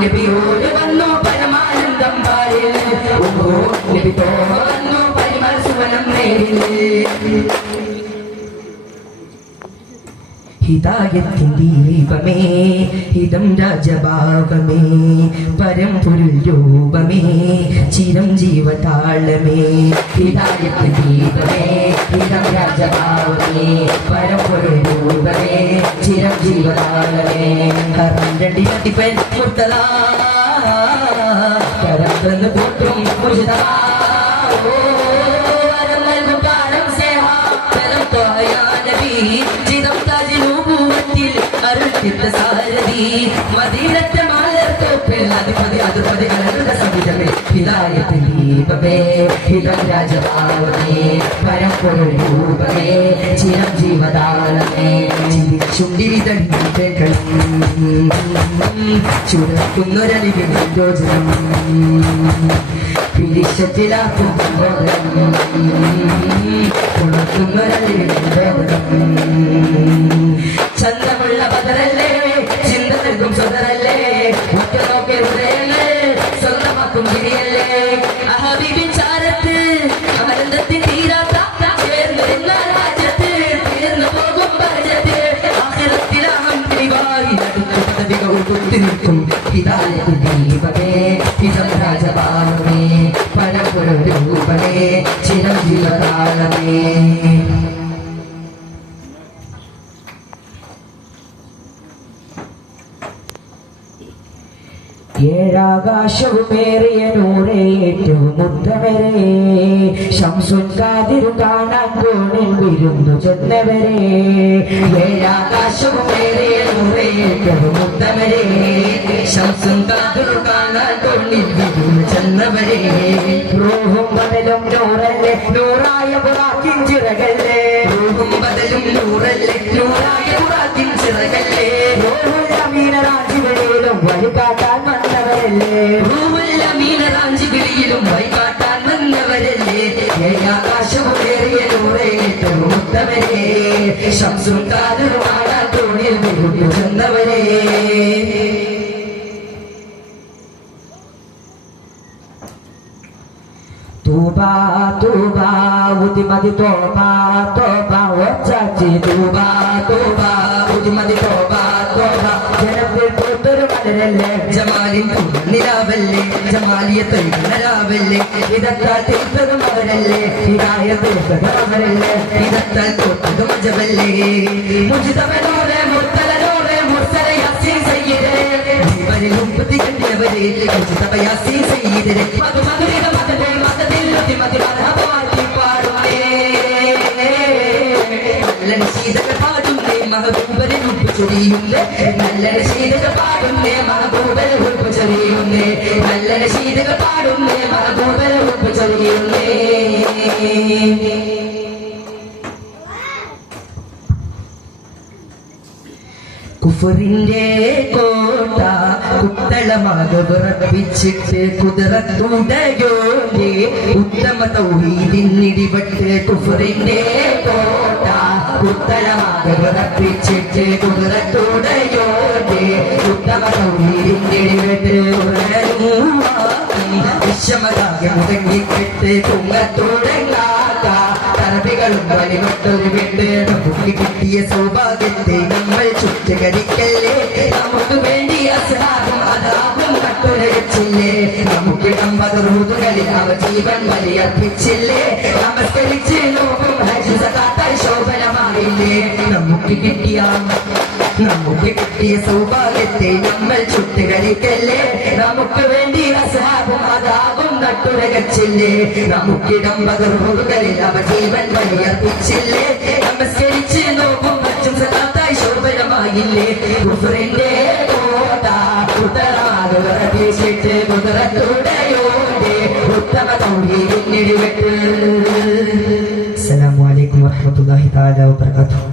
നബിയോട് വന്നു പരമാനന്ദം നബി വന്നു പരിമസുവനം നേരില്ലേ ഹിദായത്തിൻ ദീപമേ ഹിതം രാജഭാവമേ പരമ്പൊരുൾ രൂപമേ ചിരഞ്ജീവതാളമേ ഹിദായത്തിൻ ദീപമേ ഹിതം രാജഭാവമേ പരമ്പൊരുൾ രൂപമേ ചിരഞ്ജീവതാളമേ കരണ്ടടിയടിപ്പൻ മുർത്തലാ കരന്തന്ന് പോറ്റും മുർത്തലാ സാരഥി മദീനത്തെ മാലർത്തോപ്പിൽ അധിപതി അതിപതി കലരുടെ സംഗീതമേ ഹിദായത്തിൻ ദീപമേ ഹിതം രാജഭാവമേ പരമ്പൊരുൾ രൂപമേ ചിരഞ്ജീവതാളമേ ചുണ്ടിരിതടികൾ ചുരക്കുന്നൊരലിയോജനം പിരിശത്തിലാക്കും ചന്ദ്രമുള്ള ബദറല്ലേ ചിന്ത നൽകും സ്വതരല്ലേ ഒറ്റ നോക്കിയ ഹൃദയങ്ങൾ സ്വന്തമാക്കും ചിരിയല്ലേ അഹബീബിൻ ചാരത്ത് ആനന്ദത്തിൻ തീരാത്ത ചേർന്നിരുന്ന രാജ്യത്ത് തീർന്നു പോകും പരിചയത്ത് ആഖിറത്തിലാഹം തിരിവായി അടുത്ത പദവികൾ കുത്തി നിൽക്കും ഹിദായത്തിൻ ദീപമേ ഹിതം രാജഭാവമേ പരമ്പൊരുൾ രൂപമേ ചിരഞ്ജീവതാളമേ ഏഴാകാശവുമേറിയ നൂറേ ഏറ്റവും ഉത്തമരെ ശംസുൻ കാതിരു കാണാൻ കോണിൽ വിരുന്നു ചെന്നവരെ ഏഴാകാശവുമേറിയ നൂറേ ഏറ്റവും ഉത്തമരെ ശംസുൻ കാതിരു കാണാൻ കോണിൽ വിരുന്നു ചെന്നവരെ റൂഹും ബദലും നൂറല്ലേ നൂറായ ബുറാക്കിൻ ചിറകല്ലേ റൂഹും ബദലും നൂറല്ലേ നൂറായ ബുറാക്കിൻ ചിറകല്ലേ റൂഹുൽ അമീന രാജികളിലും വഴികാട്ടാൻ ിലും വൈകാട്ടാൻ വന്നവരല്ലേ ഏകാകാശമേറിയ നൂറേറ്റവും ഉത്തമരെ ശംസും കാതറുമാടാ തോണിൽ വിരുന്നു ചെന്നവരെ തൂബാ തൂബാ ഉതിമതി തോബാ തോബാ ഒച്ചാച്ചി തൂബാ തൂബാ ഉതിമതി തോബാ തോബാ ജനത്തിൽ പൂത്തൊരു മലരല്ലേ ജമാലിൻ നിലാവല്ലേ ജമാലിയ തൊഴിലാവല്ലേ ഇതത്താൽ തീർത്തതും അവരല്ലേ ഹിദായ തീർത്തതും അവരല്ലേ ഇതത്താൽ തോറ്റതും അജബല്ലേ മുജിതവനോറെ മുർത്തലനോറെ മുർസല യാസീൻ സയ്യിദേ ജീവനിൽ ഉപ്പത്തി കണ്ടിയവരെ മുജിതവ യാസീൻ സയ്യിദേ മധുമധുരിത മതലേ മതത്തിൽ മധുരാധാപാടി പാടുന്നേ നല്ല ശീതക പാടുന്നേ മഹബൂബരെ ഉപ്പ് ചൊരിയുന്നേ നല്ല ശീതക പാടുന്നേ മഹബൂബരെ ഉപ്പ് ചൊരിയുന്നേ നല്ല ശീതക പാടുന്നേ മഹബൂബരെ ഉപ്പ് ചൊരിയുന്നേ കുഫറിന്റെ കോട്ട കുത്തളമാകെ വിറപ്പിച്ചിട്ട് കുതിരത്തുടയോന്റെ ഉത്തമ തൗഹീദിനിടിപെട്ട് കുഫറിന്റെ കോട്ട കുത്തളമാകെ വിറപ്പിച്ചിട്ട് കുതിരത്തുടയോന്റെ ഉത്തമ തൗഹീദിനിടിപെട്ട് വിഷമതാകെ മുടങ്ങിക്കെട്ട് കുങ്ങത്തുടങ്ങാത്ത തറബികളും വലിമട്ടൊരു വിട്ട് നമുക്ക് കിട്ടിയ സൗഭാഗ്യത്തെ നമ്മൾ ചുറ്റുകരിക്കല്ലേ നമുക്ക് വേണ്ടി അസ്ഹാബും അദാബും കട്ടുരച്ചില്ലേ നമുക്ക് 50 റൂതുകളിൽ അവ ജീവൻ ബലിയർപ്പിച്ചില്ലേ നമസ്കരിച്ച് നോക്കും ഹജ്ജ് സകാത്തായി ശോഭനമായില്ലേ നമുക്ക് കിട്ടിയ സൗഭാഗ്യത്തെ നമ്മൾ ചുറ്റുകരിക്കല്ലേ നമുക്ക് വേണ്ടി അസ്ഹാബും അദാബും നട്ടുരകച്ചില്ലേ നമുക്ക് 50 റൂതുകളിൽ അവ ജീവൻ ബലിയർപ്പിച്ചില്ലേ നമസ്കരിച്ച് നോക്കും ഹജ്ജും സകാത്തായി ശോഭനമായില്ലേ കുഫറിന്റെ കോട്ട കുത്തളമാകെ വിറപ്പിച്ചിട്ട് കുതിരത്തുടയോടെ ഉത്തമ തൗഹീദിനിടിപെട്ട്. അസ്സലാമു അലൈക്കും വറഹ്മത്തുള്ളാഹി തആല വബറകാതുഹു.